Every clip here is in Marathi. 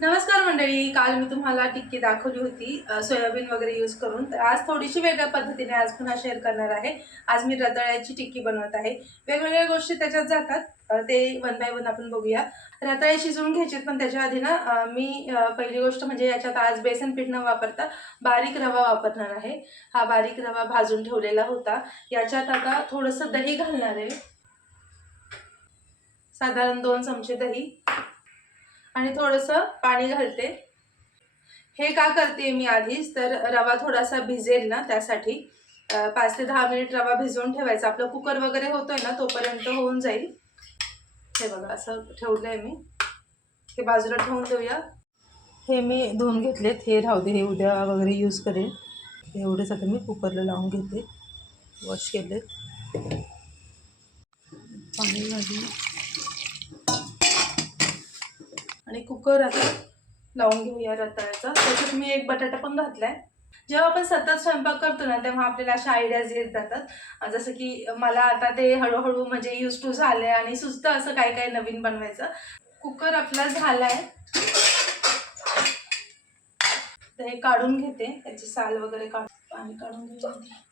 नमस्कार मंडळी, काल मी तुम्हाला टिक्की दाखवली होती सोयाबीन वगैरे यूज करून. तर आज थोडीशी वेगळ्या पद्धतीने आज पुन्हा शेअर करणार आहे. आज मी रताळ्याची टिक्की बनवत आहे. वेगवेगळ्या गोष्टी त्याच्यात जातात, ते वन बाय वन आपण बघूया. रताळे शिजवून घ्यायचे, पण त्याच्या आधी ना मी पहिली गोष्ट म्हणजे याच्यात आज बेसन पीठ न वापरता बारीक रवा वापरणार आहे. हा बारीक रवा भाजून ठेवलेला होता. याच्यात आता थोडंसं दही घालणार आहे, साधारण 2 चमचे दही आणि थोडंसं पाणी घालते. हे का करते मी आधीच, तर रवा थोडासा भिजेल ना त्यासाठी 5 ते 10 मिनिट रवा भिजवून ठेवायचा. आपलं कुकर वगैरे होतोय ना तोपर्यंत होऊन जाईल. हे बघा असं ठेवलंय मी. हे बाजूला ठेवून देऊया. हे मी धुवून घेतलेत, हे राहू दे, हे उद्या वगैरे यूज करेन. एवढेच आता मी कुकरला लावून घेते. वॉश केलेत, पाणी घालून आणि कुकर आता लावून घेऊया रताळ्याचा. त्याच्यात मी एक बटाटा पण घातलाय. जेव्हा आपण सतत स्वयंपाक करतो ना तेव्हा आपल्याला अशा आयडियाज येत जातात. जसं की मला आता ते हळूहळू म्हणजे यूज टू झालंय आणि सुचतं असं काही काही नवीन बनवायचं. कुकर आपला झालाय, तर हे काढून घेते, त्याची साल वगैरे पाणी काढून घेते.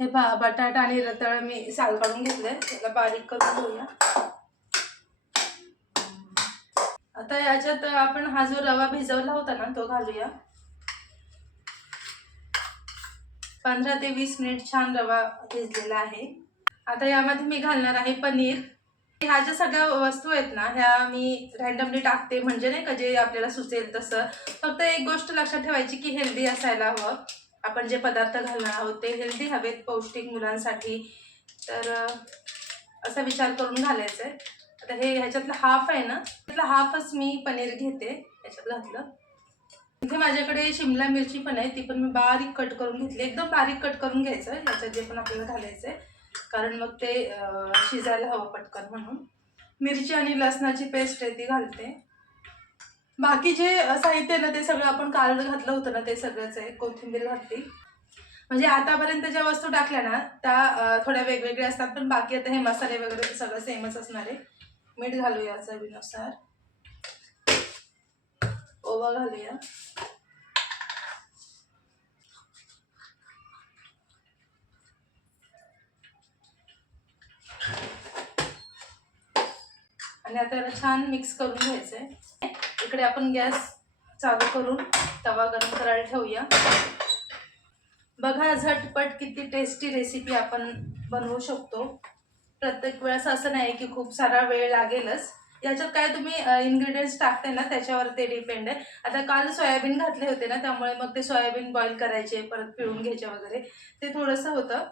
हे बटाटा आणि रताळा मी साल काढून घेतलंय, त्याला बारीक करून घेऊया. आता याच्यात आपण हा जो रवा भिजवला होता ना तो घालूया. 15 ते 20 मिनिट छान रवा भिजलेला आहे. आता यामध्ये मी घालणार आहे पनीर. ह्या ज्या सगळ्या वस्तू आहेत ना ह्या मी रँडमली टाकते, म्हणजे नाही का जे आपल्याला सुचेल तसं. फक्त एक गोष्ट लक्षात ठेवायची की हेल्दी असायला हवं. आपण जे पदार्थ घालणार आहोत ते हेल्दी हवेत, पौष्टिक मुलांसाठी. तर असा विचार करून घालायचं आहे. आता हे ह्याच्यातलं हाफ आहे ना, त्यातलं हाफच मी पनीर घेते, ह्याच्यात घातलं. इथे माझ्याकडे शिमला मिरची पण आहे, ती पण मी बारीक कट करून घेतली. एकदम बारीक कट करून घ्यायचं ह्याच्यात जे पण आपल्याला घालायचं आहे, कारण मग ते शिजायला हवं पटकन म्हणून. मिरची आणि लसणाची पेस्ट आहे ती घालते. बाकी जे साहित्य आहे ना ते सगळं आपण काल घातलं होतं ना ते सगळंच आहे. कोथिंबीर घातली. म्हणजे आतापर्यंत ज्या वस्तू टाकल्या ना त्या थोड्या वेगवेगळ्या असतात, पण बाकी आता हे मसाले वगैरे सगळं सेमच असणार आहे. मीठ घालूया चवीनुसार, ओवा घालूया, आणि आता छान मिक्स करून घ्यायचंय. इकडे आपण गॅस चालू करून तवा गरम करायला ठेवूया. बघा झटपट किती टेस्टी रेसिपी आपण बनवू शकतो. प्रत्येक वेळेस असं नाही की खूप सारा वेळ लागेलच. याच्यात काय तुम्ही इन्ग्रेडियंट्स टाकते ना त्याच्यावर ते डिपेंड आहे. आता काल सोयाबीन घातले होते ना त्यामुळे मग ते सोयाबीन बॉईल करायचे, परत पिळून घ्यायचे वगैरे, ते थोडंसं होतं.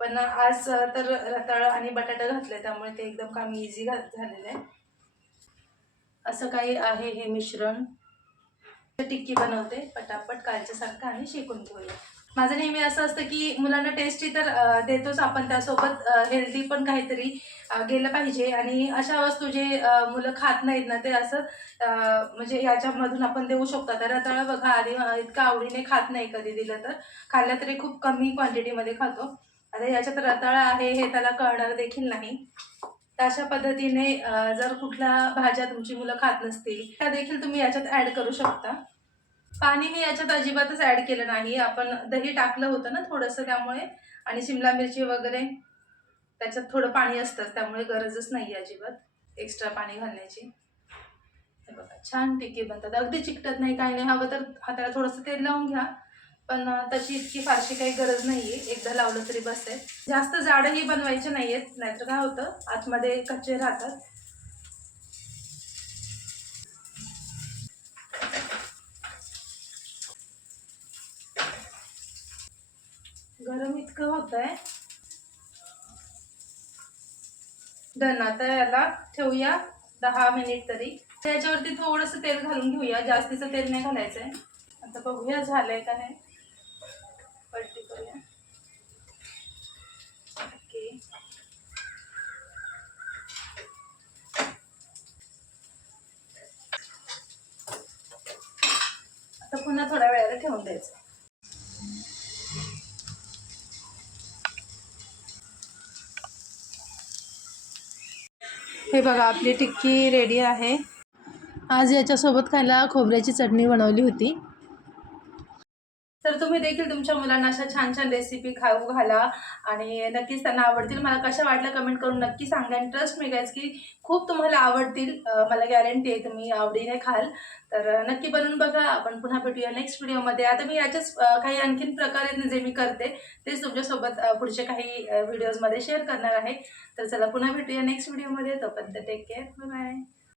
पण आज तर रताळं आणि बटाटा घातले त्यामुळे ते एकदम काम इझी झालेलं आहे. असं काही आहे हे मिश्रण. टिक्की बनवते पटापट कालच्यासारखं आणि शिकून घेऊया. माझं नेहमी असं असतं की मुलांना टेस्टी तर देतोच आपण, त्यासोबत हेल्दी पण काहीतरी गेलं पाहिजे. आणि अशा वस्तू जे मुलं खात नाहीत ना ते असं म्हणजे याच्यामधून आपण देऊ शकतो. तर रताळा बघा आधी इतकं आवडीने खात नाही, कधी दिलं तर खाल्लं तरी खूप कमी क्वांटिटीमध्ये खातो. आता याच्यात रताळा आहे हे त्याला कळणार देखील नाही. तर अशा पद्धतीने जर कुठल्या भाज्या तुमची मुलं खात नसतील त्या देखील तुम्ही याच्यात ॲड करू शकता. पाणी मी याच्यात अजिबातच ॲड केलं नाही. आपण दही टाकलं होतं ना थोडंसं त्यामुळे, आणि शिमला मिरची वगैरे त्याच्यात थोडं पाणी असतं त्यामुळे गरजच नाही अजिबात एक्स्ट्रा पाणी घालण्याची. हे बघा छान टिक्की बनतात, अगदी चिकटत नाही, काही नाही. हवं तर हाताला थोडंसं तेल लावून घ्या, पण तशी इतकी फारशी काही गरज नाही आहे. एकदा लावलं तरी बस आहे. जास्त जाडही बनवायचे नाही आहेत, नाहीतर काय होतं आतमध्ये कच्चे राहतात. गरम इतकं होतंय. डन. आता याला ठेवूया 10 मिनिट तरी. त्याच्यावरती थोडंसं तेल घालून घेऊया, जास्तीचं तेल नाही घालायचंय. आता बघूया झालंय का नाही, पलटी करूया. ओके, आता पुन्हा थोड्या वेळाला ठेवून द्यायचं. हे बघा आपली टिक्की रेडी आहे। आज याच्यासोबत खायला खोबऱ्याची चटणी बनवली होती। तर तुम्ही देखील तुमच्या मुलांना अशा छान छान रेसिपी खाऊ घाला आणि नक्कीच त्यांना आवडतील। मला कशा वाटल्या कमेंट करून नक्की सांगा आणि ट्रस्ट मी गाईज की खूप तुम्हाला आवडतील। मला गॅरंटी आहे तुम्ही आवडीने खाल। तर नक्की बनवून बघा। आपण पुन्हा भेटूया नेक्स्ट व्हिडिओमध्ये। आता मी याच्याच काही आणखीन प्रकारे जे मी करते तेच तुमच्यासोबत पुढचे काही व्हिडिओजमध्ये शेअर करणार आहे। तर चला पुन्हा भेटूया नेक्स्ट व्हिडिओमध्ये। तोपर्यंत टेक केअर, बाय बाय।